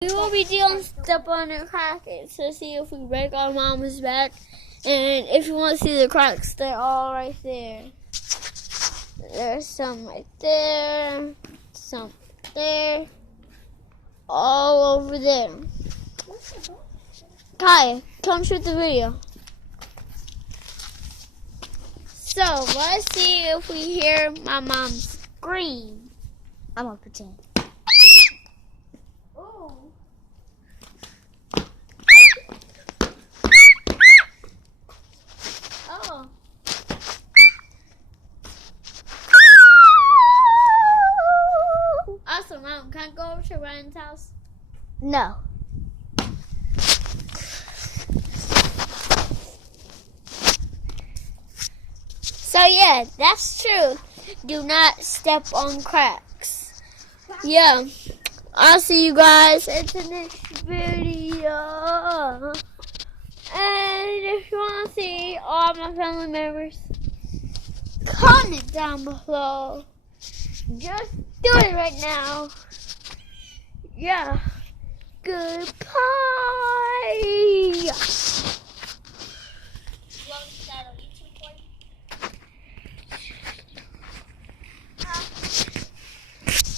We will be dealing step on the crack to see if we break our mama's back. And if you want to see the cracks, they're all right there. There's some right there, some there, all over there. Kai, come shoot the video. So, let's see if we hear my mom scream. I'm gonna pretend. Oh. Awesome, Mom. Can I go over to Ryan's house? No. So yeah, that's true. Do not step on cracks. Yeah. I'll see you guys in the next video. And if you want to see all my family members, comment down below. Just do it right now. Yeah. Goodbye.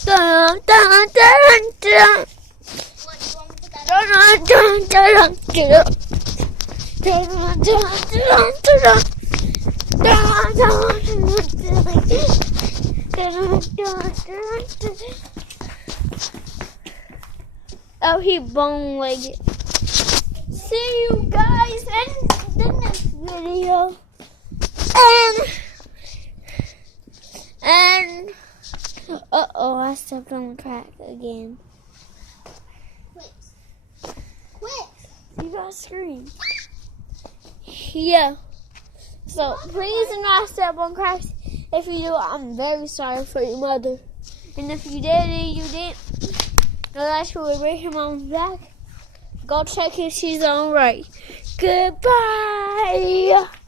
Dun, dun, dun, dun. Dun, dun, dun, dun, dun. Dun, dun, dun, dun. Dun, dun, dun, dun. Oh, he bone-legged. See you guys in the next video. And uh-oh, I stepped on the crack again. Quit. You gotta scream. Yeah. So please do not step on cracks. If you do, I'm very sorry for your mother. And if you did, you didn't. Unless you would break your mom's back. Go check if she's alright. Goodbye.